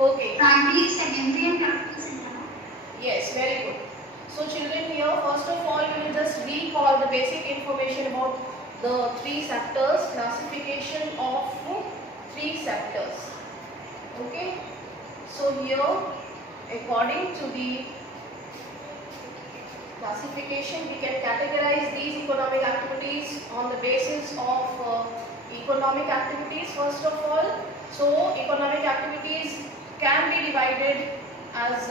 Okay. Primary, secondary and tertiary sector. Yes, very good. So children, here first of all we will just recall the basic information about the three sectors, classification of three sectors. Okay. So here according to the classification we can categorize these economic activities on the basis of economic activities first of all. So economic activities can be divided as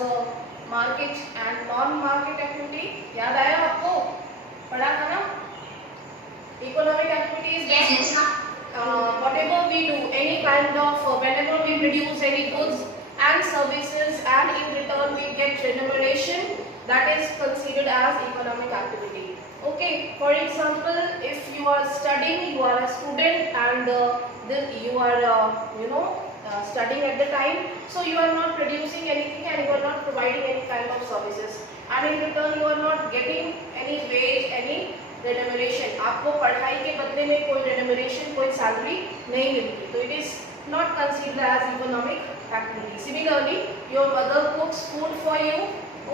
market and non-market activity. याद आया आपको? पढ़ा था ना? Economic activities. Yes. Whatever we do, any kind of whenever we produce any goods and services, and in return we get remuneration, that is considered as economic activity. Okay. For example, if you are studying, you are a student, and you are studying at the time, so you are not producing anything and you are not providing any kind of services, and in return you are not getting any wage, any remuneration. आपको पढ़ाई के बदले में कोई remuneration, कोई salary नहीं मिलती, तो it is not considered as economic activity. Similarly, your mother cooks food for you,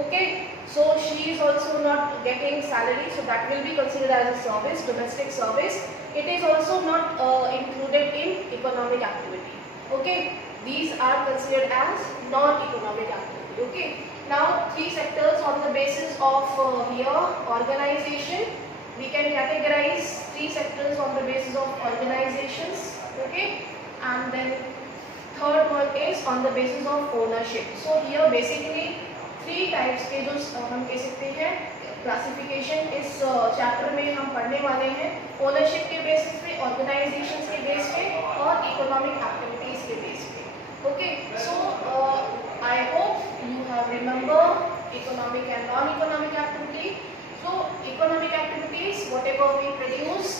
okay, so she is also not getting salary, so that will be considered as a service, domestic service. It is also not included in economic activity. Okay, these are considered as non-economic activity. Okay, now three sectors on the basis of here organization. We can categorize three sectors on the basis of organizations. Okay, and then third one is on the basis of ownership. So here basically three types के जो हम कह सकते हैं classification इस chapter में हम पढ़ने वाले हैं, ओनरशिप के बेसिस पे, ऑर्गेनाइजेशंस के बेस पे और इकोनॉमिक एक्टिविटीज के बेस पे. Okay, so I hope you have remember economic and non economic activity. So economic activities, whatever we produce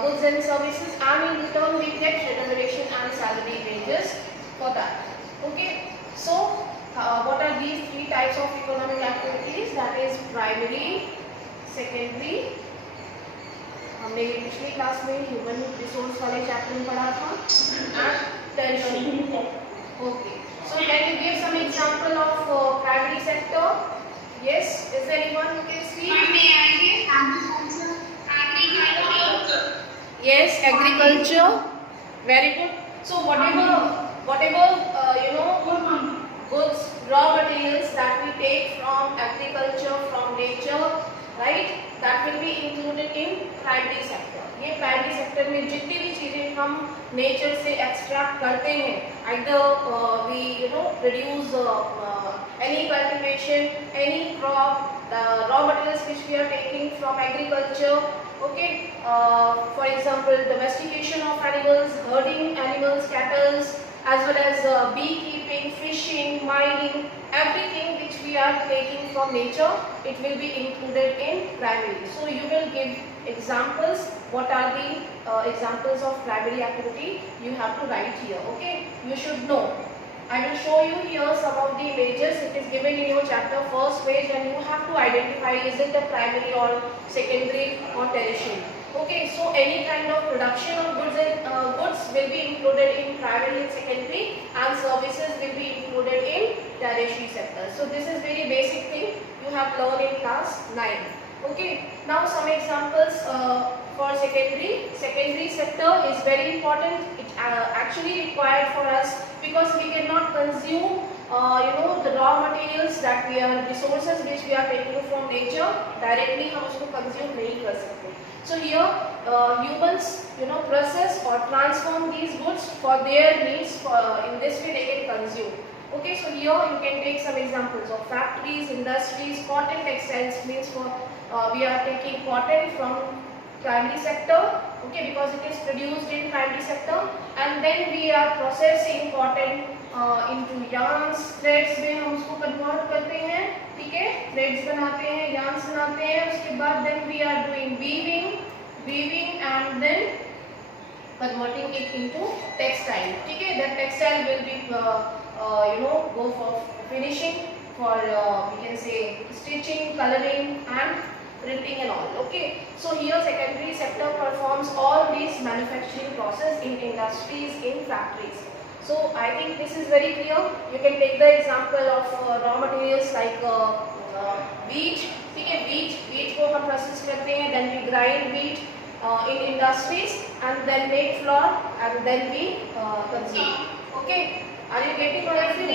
goods and services, and in return we get remuneration and salary wages for that. Okay, so what are these three types of economic activities? That is primary, secondary, हमने ये पिछली class में human resource वाले chapter में पढ़ा था, and tertiary. Okay, so can you give some example of primary sector? Yes, is there anyone who can speak? Agriculture. Yes, agriculture. Very good. So whatever goods, raw materials that we take from agriculture, from nature, right? That will be included in primary sector. ये primary sector में जितनी भी चीजें हम nature से extract करते हैं, either we produce any cultivation, any crop, the raw materials which we are taking from agriculture. Okay, for example, domestication of animals, herding animals, cattle, as well as beekeeping, fishing, mining, everything which we are taking from nature, it will be included in primary. So you will give examples. What are the examples of primary activity? You have to write here. Okay, you should know. I will show you here some of the images. It is given in your chapter first page, and you have to identify is it the primary or secondary or tertiary. Okay, so any kind of production of goods will be included in primary and secondary, and services will be included in tertiary sector. So this is very basic thing you have learned in class 9. Okay, now some examples for secondary. Secondary sector is very important. It actually required for us because we cannot consume the raw materials that we are resources which we are taking from nature directly. हम उसको consume नहीं कर सकते. So here humans process or transform these goods for their needs. In this way they can consume. Okay, so here you can take some examples of factories, industries, cotton textiles means for we are taking cotton from primary sector, okay, because it is produced in primary sector, and then we are processing cotton into yarns, threads में हम उसको convert करते हैं, ठीक है, threads बनाते हैं, yarns बनाते हैं, उसके बाद then we are doing weaving and then converting it into textile, ठीक है, that textile will be go for finishing, for we can say stitching, coloring and printing and all. Okay, so here secondary sector performs all these manufacturing process in industries, in factories. So I think this is very clear. You can take the example of raw materials like wheat. ठीक है, wheat को हम process करते हैं, then we grind wheat in industries and then make flour and then we consume. Okay, are you getting what I feel?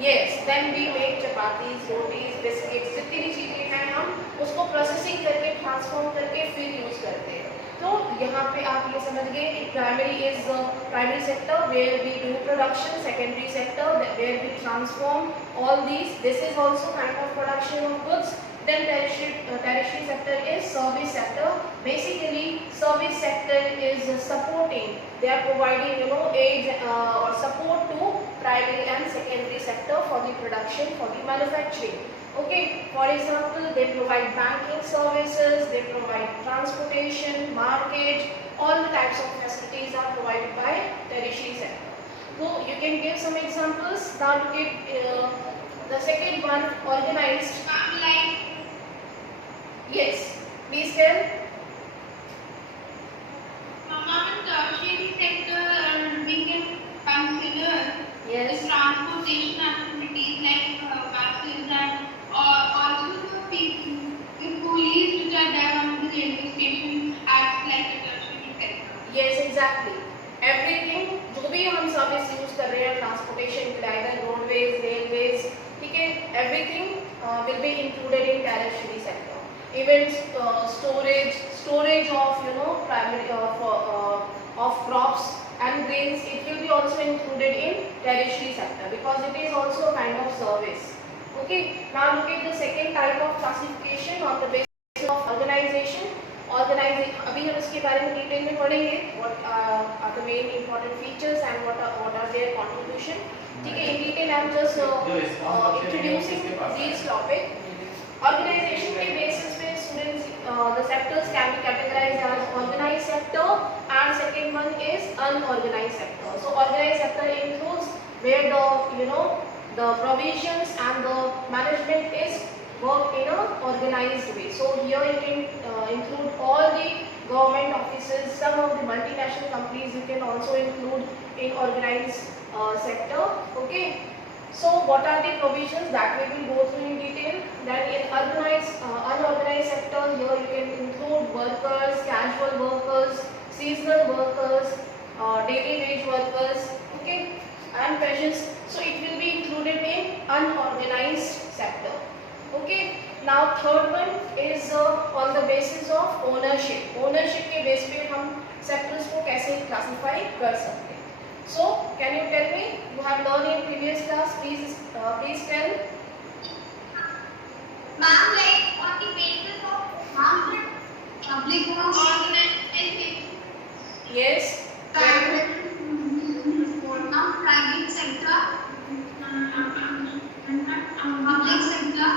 Yes, then we make chapatis, rotis, biscuits, जितनी भी चीजें हैं हम उसको प्रोसेसिंग करके ट्रांसफॉर्म करके फिर यूज करते हैं. तो यहाँ पे आप ये समझ गए कि primary sector where we do production, secondary sector where we transform all these. This is also kind of production of goods. Then tertiary sector is service sector. Basically, service sector is supporting. They are providing, aid or support to primary and secondary sector for the production, for the manufacturing. Okay, for example, they provide banking services, they provide transportation, market, all the types of facilities are provided by tertiary sector. So you can give some examples. Now look at the second one, organized. Yes, please tell. Tertiary sector we can consider Yes. the transportation activities like buses and also the coolies which are there on the railway station acts like a tertiary sector. Yes, exactly. Everything जो भी हम service use कर रहे हैं transportation के लिए, either roadways, railways, ठीक है, everything will be included in tertiary sector. Even storage of primary of crops and grains, it will be also included in tertiary sector because it is also a kind of service. Okay, now look at the second type of classification on the basis of organization. अभी हम इसके बारे में detail में पढ़ेंगे. What are the main important features and what are their contribution. ठीक है, in detail I am just introducing these topic. Organization के basis पे students the sectors can be categorized as organized sector and second one is unorganized sector. So organized sector includes where the provisions and the management is work in a organized way. So here you can include all the government offices, some of the multinational companies you can also include in organized sector. Okay, so what are the provisions that we will go through in detail. Then in unorganized sector, here you can include workers, casual workers, seasonal workers, daily wage workers, okay, and pensions. So it will be included in unorganized sector. Okay, now third one is on the basis of ownership. Ownership के base पे हम sectors को कैसे classify कर सकते हैं. So can you tell me, you have learned in previous class, please tell. Ma'am, like on the basis of public organization. Yes, very good. Private sector, public sector.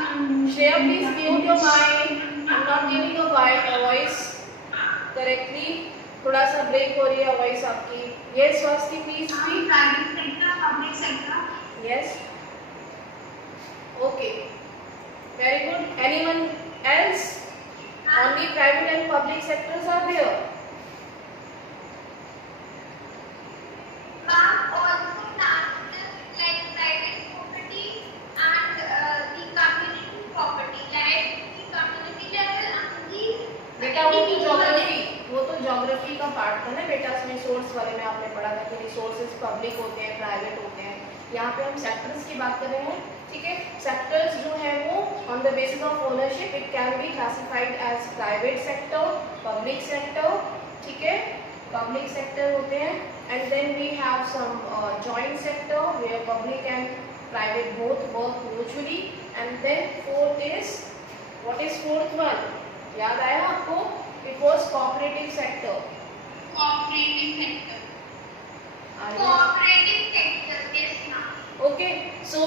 Shreya, please mute your mic. I'm not getting your voice correctly. थोड़ा सा break हो रही है voice आपकी. Yes, Swasti, please speak. Private sector, public sector. Yes. Okay. Very good. Anyone else? Only private and public sectors are there. Ma'am, also national like private property and the community property, like the community level and the बेटा वो तो geography का part था ना बेटा. उसमें source वाले में आपने पढ़ा था कि रिसोर्सेज पब्लिक होते हैं, प्राइवेट होते हैं. यहाँ पे हम सेक्टर्स की बात कर रहे हैं. ठीक है, सेक्टर्स जो है वो on the basis of ownership it can be classified as private sector, public sector. ठीक है, पब्लिक सेक्टर होते हैं. And then we have some joint sector where public and private both work mutually. And then fourth is, what is fourth one? याद आया आपको? It was cooperative sector. cooperative sector. Cooperative sector, yes ma'am. Okay, so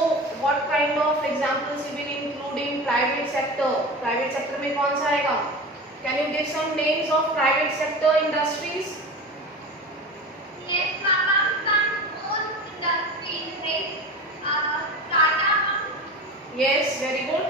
what kind of examples you will include in private sector? Private sector में कौन सा आएगा? Can you give some names of private sector industries? Yes ma'am, some own industries like Tata. Yes, very good.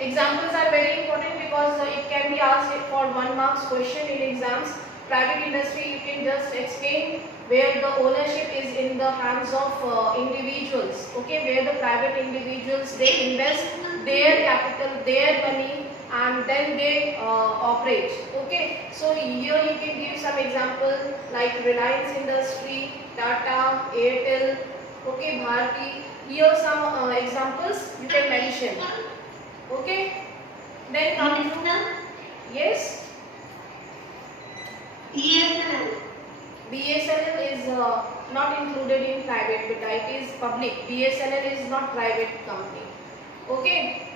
Examples are very important because it can be asked for 1 marks question in exams. Private industry, you can just explain where the ownership is in the hands of individuals. Okay, where the private individuals, they invest their capital, their money, and then they operate. Okay, so here you can give some example like Reliance Industry, Tata, Airtel, okay, Bharti. Here some examples you can mention. Okay, then come to, yes, BSNL is not included in private, but it is public. BSNL is not private company. Okay,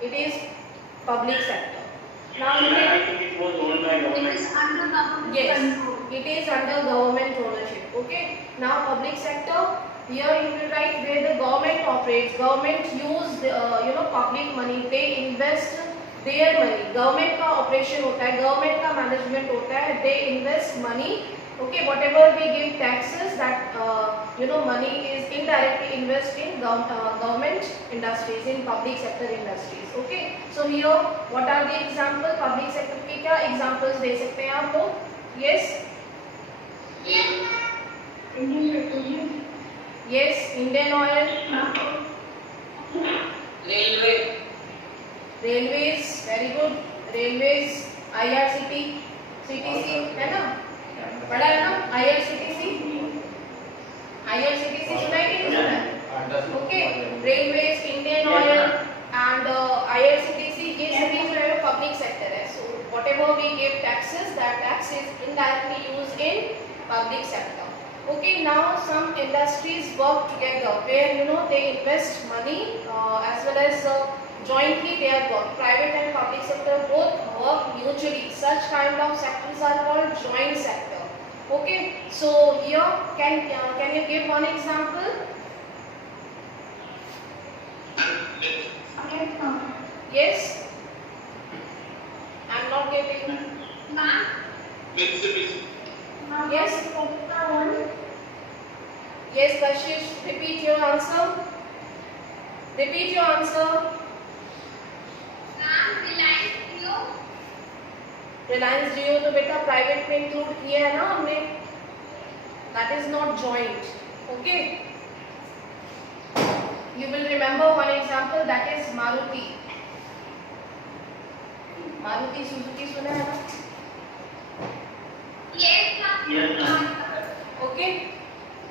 it is public sector. Now I think it was owned by government. It is under government yes, control. it is under government ownership. Okay, now public sector. Here you will write where the government operates. Government use public money. They invest their money. Government का operation होता है, government का management होता है. They invest money. Okay, whatever they give taxes, that money is indirectly invested in government industries, in public sector industries. Okay, so here what are the examples? Public sector के क्या examples दे सकते हैं आप लोग? Yes. Yes, Indian Oil. Railways, very good. Railways, IRCT, CTC है ना? पढ़ा है ना? IRCTC सुना है कि नहीं सुना है? Okay, Railways, Indian Oil and IRCTC, ये सभी जो है public sector है. So whatever we give taxes, that tax is indirectly used in public sector. Okay, now some industries work together where they invest money as well as jointly they are work. Private and public sector both work mutually. Such kind of sectors are called joint sector. Okay, so here can you give one example? Yes. I'm not getting. Yes. Yes, Kashish, repeat your answer. Repeat your answer. Reliance Jio तो बेटा private में include किया है ना हमने. That is not joint. Okay. You will remember one example, that is Maruti. Maruti Suzuki सुना है ना? Yes. Okay.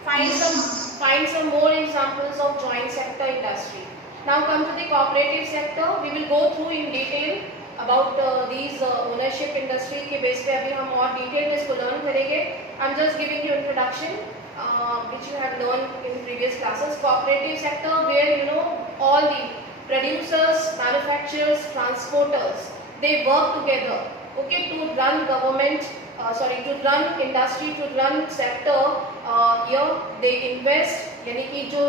Find some more examples of joint sector industry. Now come to the cooperative sector. We will go through in detail about these ownership industry के base पे अभी हम और detail में इसको learn करेंगे. I'm just giving you introduction which you have learned in previous classes. Cooperative sector where all the producers, manufacturers, transporters, they work together. Okay, to run to run industry, to run sector. Here they invest, यानी कि जो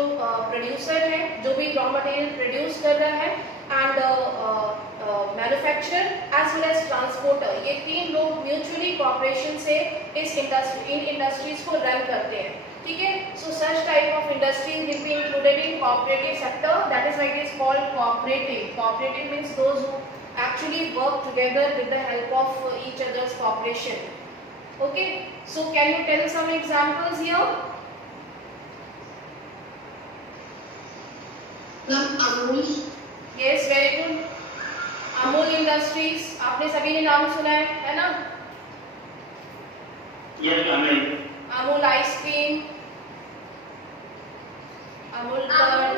producer है, जो भी raw material produce कर रहा है, and manufacturer as well as transporter, ये तीन लोग mutually cooperation से इन industries को run करते हैं. ठीक है? So such type of industries will be included in cooperative sector. That is why it is called cooperative. Cooperative means those who actually work together with the help of each other's cooperation. Okay, so can you tell some examples here? Yes, very good. Amul Industries, आपने सभी ने नाम सुना है ना? Yes, Amul. Amul ice cream, Amul curd.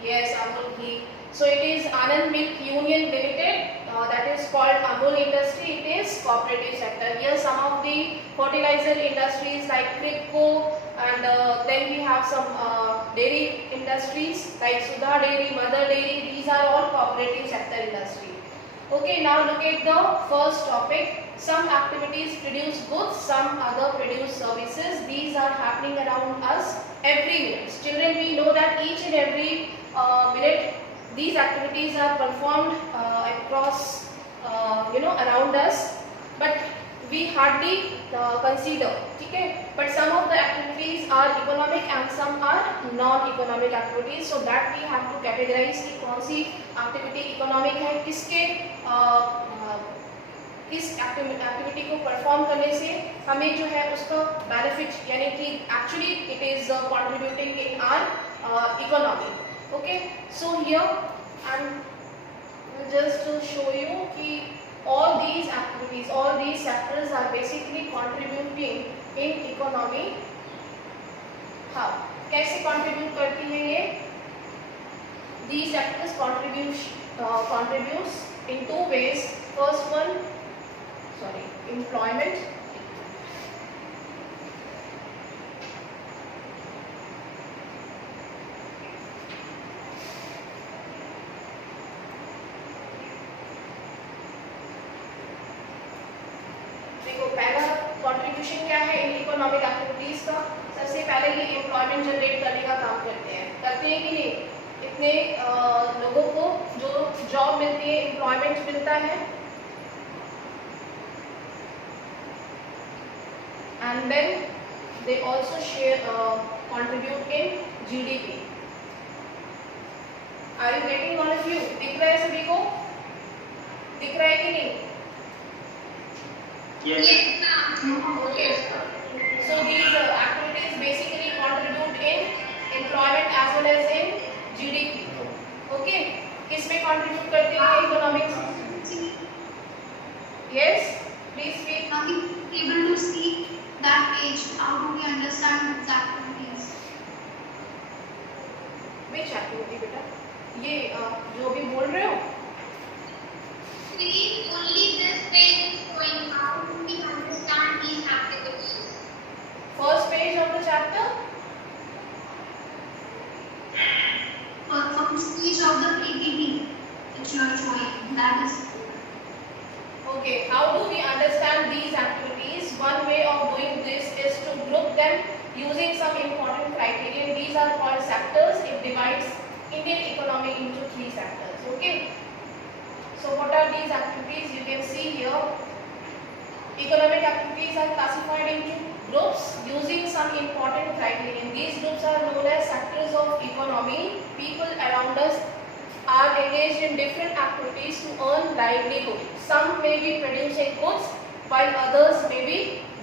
Yes, Amul ghee. So it is Anand Milk Union Limited. That is called Amul Industry. It is cooperative sector. Here some of the fertilizer industries like Kripco, and then we have some dairy industries like Sudha Dairy, Mother Dairy. These are all cooperative sector industry. Okay, now look at the first topic. Some activities produce goods, some other produce services. These are happening around us every minute. Children, we know that each and every minute these activities are performed across around us, but we hardly consider. Okay, but some of the activities are economic and some are non-economic activities, so that we have to categorize कि कौन सी activity economic है, किसके इस activity को perform करने से हमें जो है उसका बेनिफिट यानी कि actually it is contributing in our economy. Okay, so here I am just to show you कि all these activities, all these sectors are basically contributing in economy. हाँ, कैसे contribute करती हैं ये? These sectors contributes in two ways. First one, employment. देखो पहला contribution क्या है इन इकोनॉमिक एक्टिविटीज का. सबसे पहले ये एम्प्लॉयमेंट जनरेट करने का काम करते हैं कि नहीं. इतने लोगों को जो जॉब मिलती है, एम्प्लॉयमेंट मिलता है, and then they also contribute in GDP. Are you getting all of you? दिख रहा है सभी को? दिख रहा है कि नहीं? Yes. Okay. So these activities basically contribute in employment as well as in GDP. Okay. किसमें contribute करते हैं economics? Yes. Please speak. Are we able to see that page? How do we understand these activities? Which activity बेटा? ये जो अभी बोल रहे हो? See, only this page is showing how do we understand these activities. First page of the chapter. First page of the PPT which you are showing. That is. Okay. How do we understand these activities? One way of doing this is to group them using some important criteria. These are called sectors. It divides Indian economy into 3 sectors. Okay. So what are these activities? You can see here. Economic activities are classified into groups using some important criteria. These groups are known as sectors of economy. People around us are engaged in different activities to earn livelihood. Some may be producing goods while others may be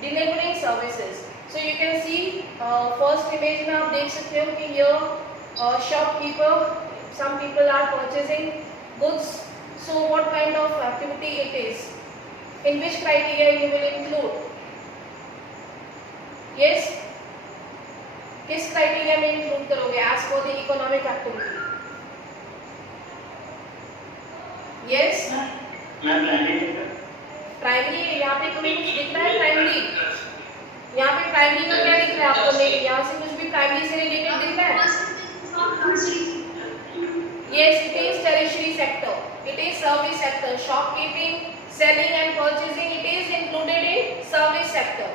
delivering services. So you can see first image में आप देख सकते हो कि here shopkeeper, some people are purchasing goods. So what kind of activity it is? In which criteria you will include? Yes? किस criteria में include करोगे as for the economic activity? Yes? मैं primary प्राइमरी यहाँ पे तुम्हें कुछ दिख रहा है? प्राइमरी यहाँ पे प्राइमरी का क्या दिख रहा है आपको? यहाँ से कुछ भी प्राइमरी से रिलेटेड दिख रहा है? Yes, it is tertiary sector. It is service sector. Shopkeeping, selling and purchasing, it is included in service sector.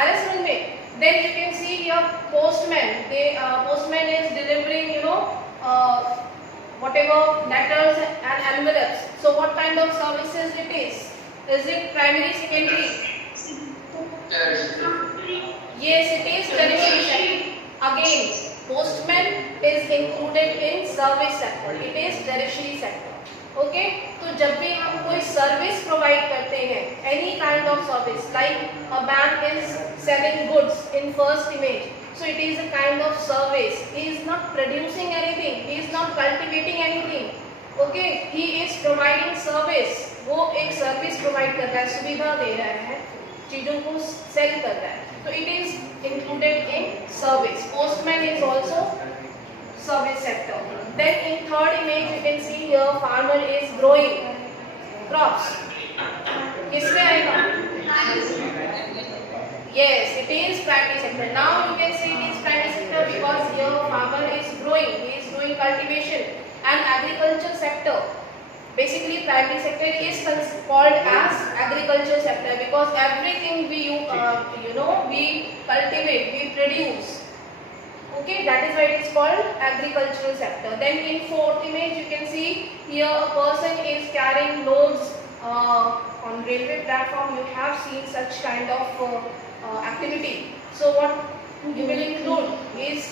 RS1 में. Then you can see here postman. Postman is delivering, whatever letters and envelopes. So what kind of services it is? Is it primary, secondary? Yes, it is tertiary sector. Again, postman is included in service sector. It is tertiary sector. Okay? तो जब भी हम कोई service provide करते हैं, any kind of service, like a bank is selling goods in first image, so it is a kind of service. He is not producing anything, he is not cultivating anything. Okay? He is providing service. वो एक service provide कर रहा है, सुविधा दे रहा है, चीजों को सेल कर रहा है. So it is included in service. Postman is also service sector. Then in third image you can see here farmer is growing crops. किसमें आएगा? Yes, it is primary sector. Now you can see it is primary sector because here farmer is growing. He is doing cultivation. And agriculture sector. Basically, primary sector is called as agriculture sector because everything we we cultivate, we produce. Okay, that is why it is called agricultural sector. Then in fourth image, you can see here a person is carrying loads on railway platform. You have seen such kind of activity. So what you will include is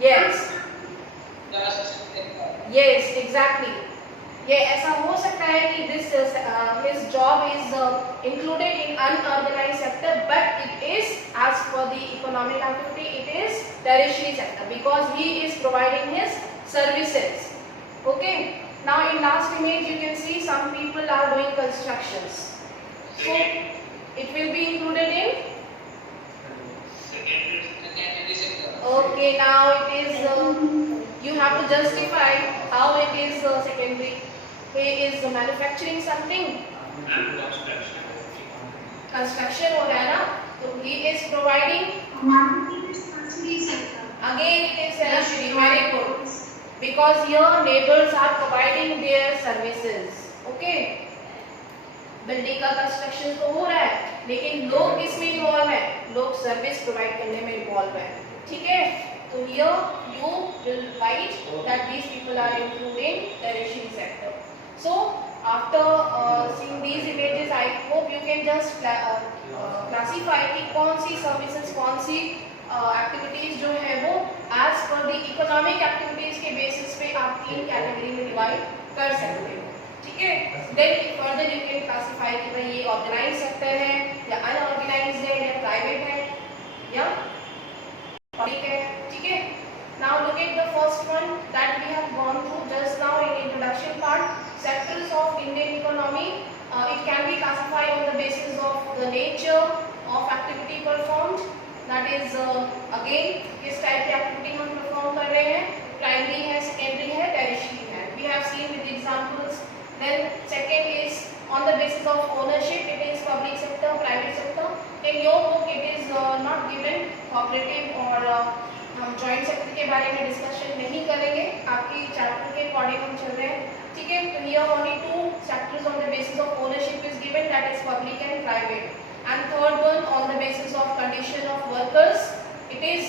yes. Yes, exactly. ये ऐसा हो सकता है कि this his job is included in unorganised sector, but it is as per the economic activity it is tertiary sector because he is providing his services. Okay, now in last image you can see some people are doing constructions, so it will be included in okay. Now it is you have to justify how it is secondary. He is manufacturing something, construction हो रहा है ना, तो he is providing again it is tertiary. Very good, because your neighbors are providing their services. Okay, building का construction तो हो रहा है, लेकिन लोग किसमें इन्वॉल्व है? लोग सर्विस प्रोवाइड करने में इन्वॉल्व है. ठीक है, तो here you will write that these people are included in tertiary sector. So after seeing these images, I hope you can just classify कि कौन सी services, कौन सी एक्टिविटीज जो है वो as per the economic activities के बेसिस पे आप 3 category में डिवाइड कर सकते हो. ठीक है, then further you can classify कि भाई ये ऑर्गेनाइज सेक्टर है या अनऑर्गेनाइज्ड है या प्राइवेट है या पब्लिक है. ठीक है, now look at the first one that we have gone through just now in introduction part. Sectors of Indian economy, it can be classified on the basis of the nature of activity performed. That is again किस type की activity हम perform कर रहे हैं, primary है, secondary है, tertiary है. We have seen with examples. Then second is on the basis of ownership, it is public sector, private sector. In your book it is not given cooperative और हम joint sector के बारे में discussion नहीं करेंगे, आपकी chapter के according हम चल रहे हैं. ठीक है, तो here only 2 sectors on the basis of ownership is given, that is public and private. And third one on the basis of condition of workers, it is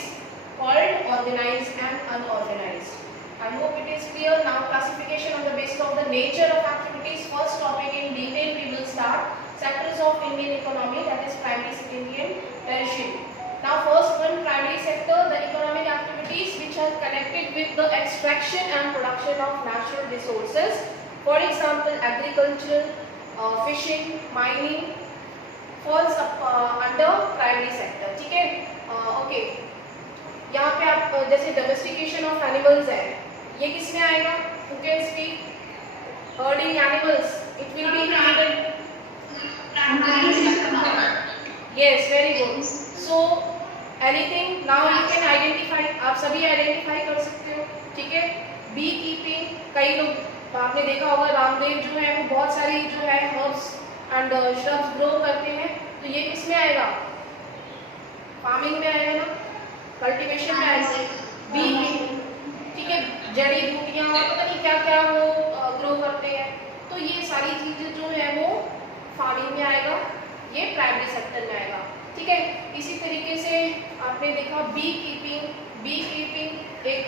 called organized and unorganized. I hope it is clear. Now classification on the basis of the nature of activities. First topic in detail we will start. Sectors of Indian economy, that is primary, secondary and tertiary. Now first one, primary sector, the economic activities which are connected with the extraction and production of natural resources. For example, agriculture, fishing, mining falls under primary sector. ठीक है, okay. यहाँ पे आप जैसे domestication of animals है, ये किस में आएगा? Who can speak? Herding animals, it will be included. Yes, very good. So anything now you can identify, आप सभी आइडेंटिफाई कर सकते हो. ठीक है, बी कीपिंग, कई लोग आपने देखा होगा रामदेव जो है वो बहुत सारी जो है हर्ब्स एंड श्रब्स ग्रो करते हैं, तो ये किस में आएगा? फार्मिंग में आएगा ना, कल्टीवेशन में आएगा. बी कीपिंग, ठीक है, जड़ी बूटियां पता नहीं क्या क्या वो ग्रो करते हैं, तो ये सारी चीजें जो है वो फार्मिंग में आएगा, ये प्राइमरी सेक्टर में आएगा. ठीक है, इसी तरीके से आपने देखा बी कीपिंग एक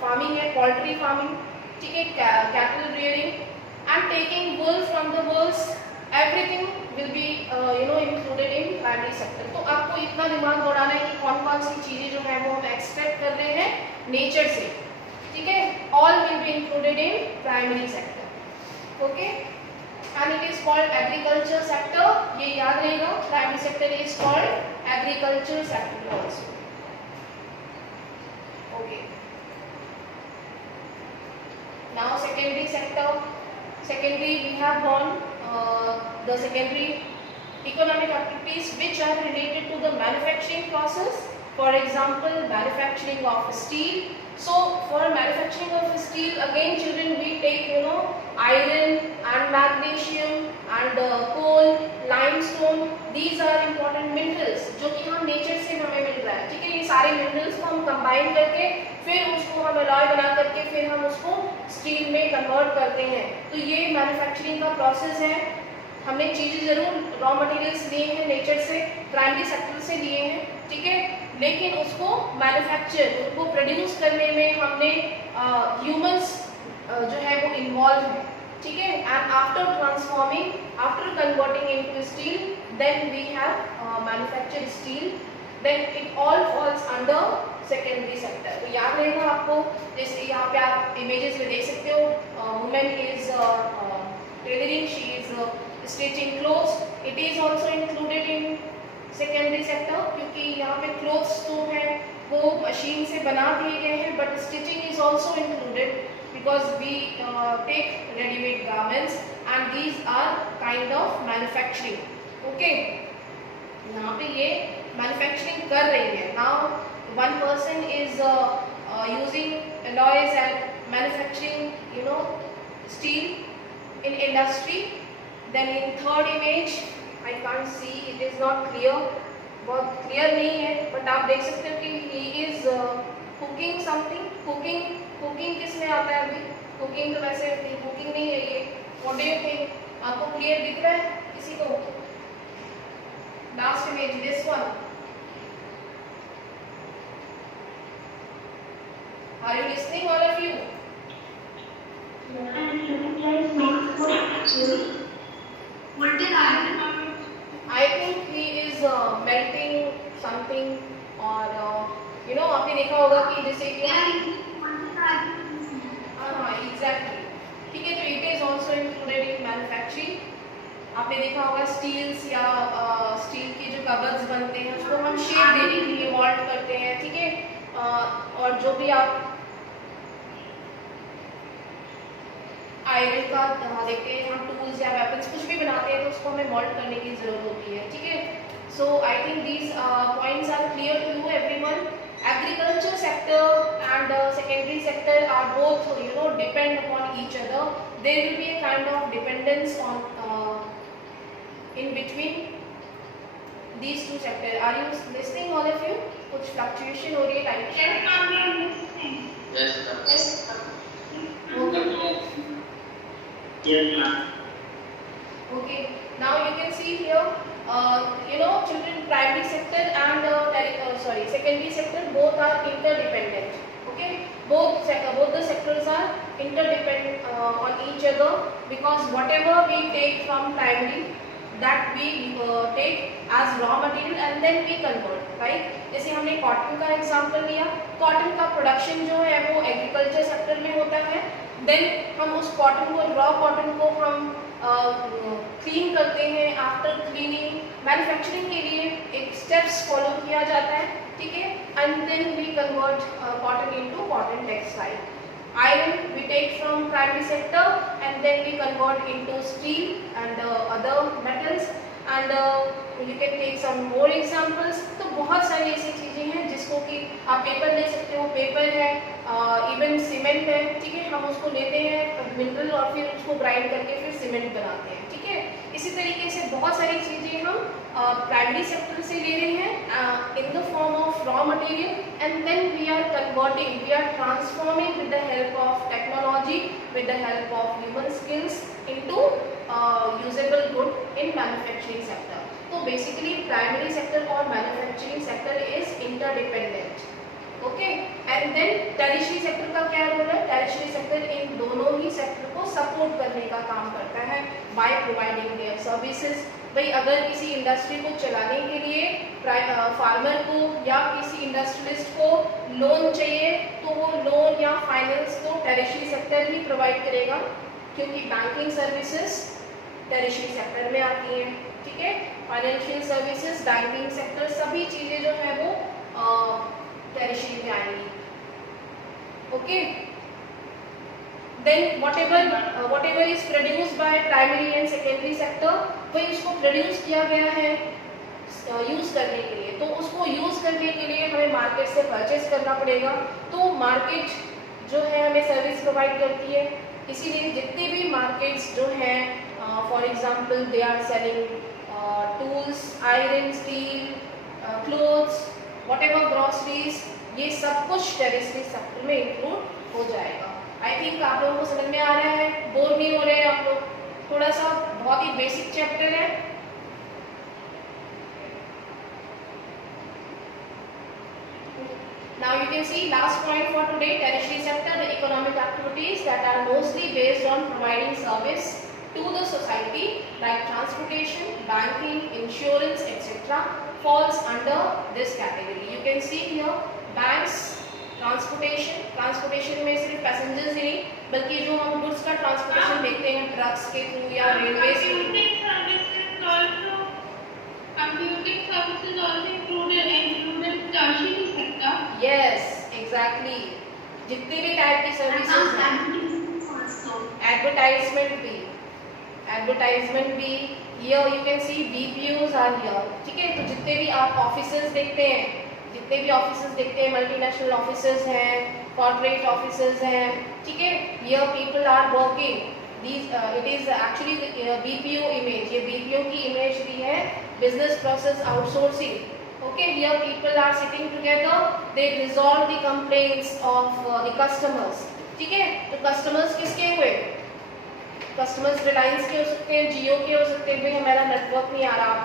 फार्मिंग है, पोल्ट्री फार्मिंग. ठीक है, cattle rearing and taking wool from the wools, everything will be included in primary sector. तो आपको इतना दिमाग दौड़ाना है कि कौन कौन सी चीजें जो है वो हम एक्सट्रैक्ट कर रहे हैं नेचर से. ठीक है, all will be included in primary sector. Okay, and it is called agriculture sector. ये याद रहेगा, primary sector is called agriculture sector also. Okay, now secondary sector. Secondary we have gone the secondary economic activities which are related to the manufacturing process. For example, manufacturing of steel. So for manufacturing of steel, again children, we take iron and magnesium and coal, limestone. These are important minerals जो कि हम nature से हमें मिल रहा है. ठीक है, ये सारे मिनरल्स को हम कंबाइन करके फिर उसको हम अलॉय बना करके फिर हम उसको स्टील में कन्वर्ट करते हैं. तो ये मैन्युफैक्चरिंग का प्रोसेस है. हमने चीज़ें ज़रूर रॉ मटेरियल्स लिए हैं नेचर से, प्राइमरी सेक्टर से लिए हैं. ठीक है, लेकिन उसको मैन्युफैक्चर, उसको प्रोड्यूस करने में हमने ह्यूमंस जो है वो इन्वॉल्व है. ठीक है, and after transforming, after converting into steel, then we have manufactured steel, then it all falls under secondary sector. तो याद रहेगा आपको, जैसे यहाँ पे आप इमेजेस में देख सकते हो woman is tailoring, she is stitching clothes, it is also included in secondary sector, क्योंकि यहाँ पे clothes तो है वो मशीन से बना दिए गए हैं, but stitching is also included because we take ready-made garments and these are kind of manufacturing. Okay, यहाँ पे ये manufacturing कर रही है. Now one person is using alloys and manufacturing, you know, steel in industry. Then in third image, I can't see, it is not clear, बहुत clear नहीं है, but आप देख सकते हो कि he is cooking something. Cooking किस में आता है अभी? Cooking तो वैसे cooking नहीं है ये. What do you think? आपको clear दिख रहा है किसी को? Last image, this one. Are you listening, all of you? What did I I think he is melting something or you know, आपने देखा होगा कि जैसे कि हाँ exactly, ठीक है, तो it is also included in manufacturing. आपने देखा होगा स्टील्स या स्टील के जो कवर्स बनते हैं उसको हम शेप देने के लिए मोल्ड करते हैं, ठीक है, और जो भी आप आयरन का देखते हैं हम टूल्स या वेपन्स कुछ भी बनाते हैं तो उसको हमें मोल्ड करने की जरूरत होती है, ठीक है. So I think these points are clear to you everyone. Agriculture sector and secondary sector are both, you know, depend upon each other. There will be a kind of dependence on in between these two sectors. Are you listening, all of you? कुछ fluctuation हो रही है time की? Yes, ma'am, we are listening. Yes, ma'am. Yes, Okay. Yes, ma'am. Okay. Now you can see here, you know, children, primary sector and secondary sector both are interdependent. Okay, both the sectors are interdependent on each other because whatever we take from primary, that we take as raw material and then we convert, right? जैसे हमने cotton का example लिया, cotton का production जो है वो agriculture sector में होता है. देन हम उस कॉटन को, रॉ कॉटन को हम क्लीन करते हैं. आफ्टर क्लीनिंग मैन्युफैक्चरिंग के लिए एक स्टेप्स फॉलो किया जाता है, ठीक है, and then we convert cotton into cotton textile. Iron we take from primary sector and then we convert into steel and other metals and you can take some more examples. तो बहुत सारी ऐसी चीज़ें हैं जिसको कि आप पेपर ले सकते हो, पेपर है, इवन सीमेंट है, ठीक है, हम उसको लेते हैं मिनरल और फिर उसको ग्राइंड करके फिर सीमेंट बनाते हैं, ठीक है. इसी तरीके से बहुत सारी चीज़ें हम प्राइमरी सेक्टर से ले रहे हैं in the form of raw material and then we are converting, we are transforming with the help of technology, with the help of human skills into usable good in manufacturing sector. तो basically primary sector और manufacturing sector is interdependent. Okay, and then tertiary sector का क्या role है? Tertiary sector in दोनों ही sector को support करने का काम करता है बाय प्रोवाइडिंग देयर सर्विसेज. भाई अगर किसी इंडस्ट्री को चलाने के लिए फार्मर को या किसी इंडस्ट्रियलिस्ट को लोन चाहिए तो वो लोन या फाइनेंस को टेरिशरी सेक्टर ही प्रोवाइड करेगा क्योंकि बैंकिंग सर्विसेज टेरिशरी सेक्टर में आती हैं, ठीक है. फाइनेंशियल सर्विसेज, बैंकिंग सेक्टर, सभी चीज़ें जो है वो टेरिशरी में आएंगी. Okay, then whatever is produced by primary and secondary sector, वही उसको प्रोड्यूस किया गया है यूज़ करने के लिए, तो उसको यूज़ करने के लिए हमें मार्केट से परचेस करना पड़ेगा. तो मार्केट जो है हमें सर्विस प्रोवाइड करती है, इसीलिए जितने भी मार्केट्स जो हैं for example they are selling tools, iron, steel, clothes, whatever groceries, ये सब कुछ टेरिशरी सेक्टर में इंक्लूड हो जाएगा. आई थिंक आप लोगों को समझ में आ रहा है, बोर नहीं हो रहे हैं आप लोग. थोड़ा सा बहुत ही बेसिक चैप्टर है. Now you can see last point for today, tertiary sector, the economic activities that are mostly based on providing service to the society like transportation, banking, insurance, etc. falls under this category. You can see here banks, transportation में सिर्फ passengers ही नहीं बल्कि जो हम goods का transportation देखते हैं trucks के थ्रू या रेलवे के through. Computing services also included tertiary sector. Yes, exactly. जितने भी टाइप की सर्विसेज हैं, एडवर्टाइजमेंट भी, here you can see BPOs are here. ठीक है, तो जितने भी आप ऑफिसेज देखते हैं, मल्टीनेशनल ऑफिसेज हैं, कॉर्पोरेट ऑफिसेज हैं, ठीक है, here people are working. It is actually BPO image. ये BPO की इमेज दी है, business process outsourcing. Okay, here people are sitting together. They resolve the complaints of the customers. ठीक है, तो customers किसके हुए? कस्टमर्स रिलायंस के हो सकते हैं, जियो के हो सकते हैं. भाई हमारा नेटवर्क नहीं आ रहा, आप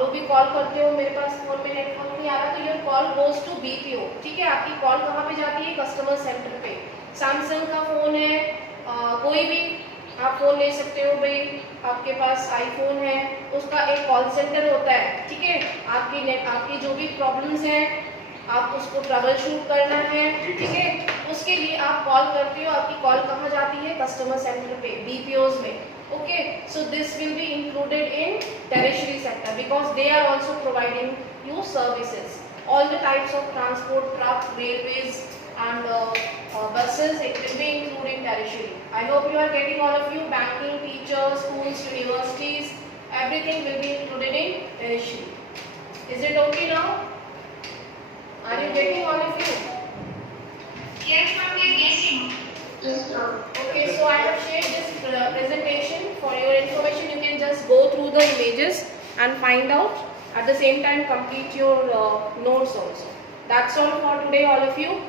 लोग भी कॉल करते हो, मेरे पास फोन में नेटवर्क नहीं आ रहा, तो your call goes to BPO. ठीक है, आपकी कॉल कहाँ पे जाती है? कस्टमर सेंटर पे. सैमसंग का फोन है, कोई भी आप फोन ले सकते हो. भाई आपके पास आईफोन है, उसका एक कॉल सेंटर होता है. ठीक है, आपकी जो भी प्रॉब्लम्स हैं आप उसको ट्रबल शूट करना है. ठीक है, उसके लिए आप कॉल करते हो. आपकी कॉल कहाँ जाती है? कस्टमर सेंटर पे, BPOs में. Okay, so this will be included in tertiary sector because they are also providing you services. All the types of transport, truck, railways and buses, it will be included in tertiary. I hope you are getting all of you. Banking, teachers, schools, universities, everything will be included in tertiary. Is it okay now? Are you getting all of you? Yes, ma'am, we are getting. Okay, so I have shared this presentation for your information. You can just go through the images and find out. At the same time, complete your notes also. That's all for today, all of you.